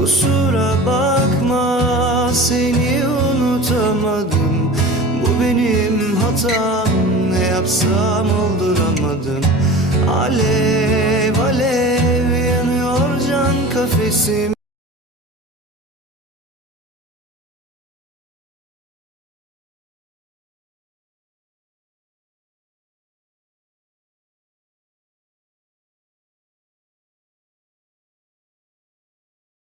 Kusura bakma, seni unutamadım. Bu benim hatam, ne yapsam olduramadım. Alev alev yanıyor can kafesim.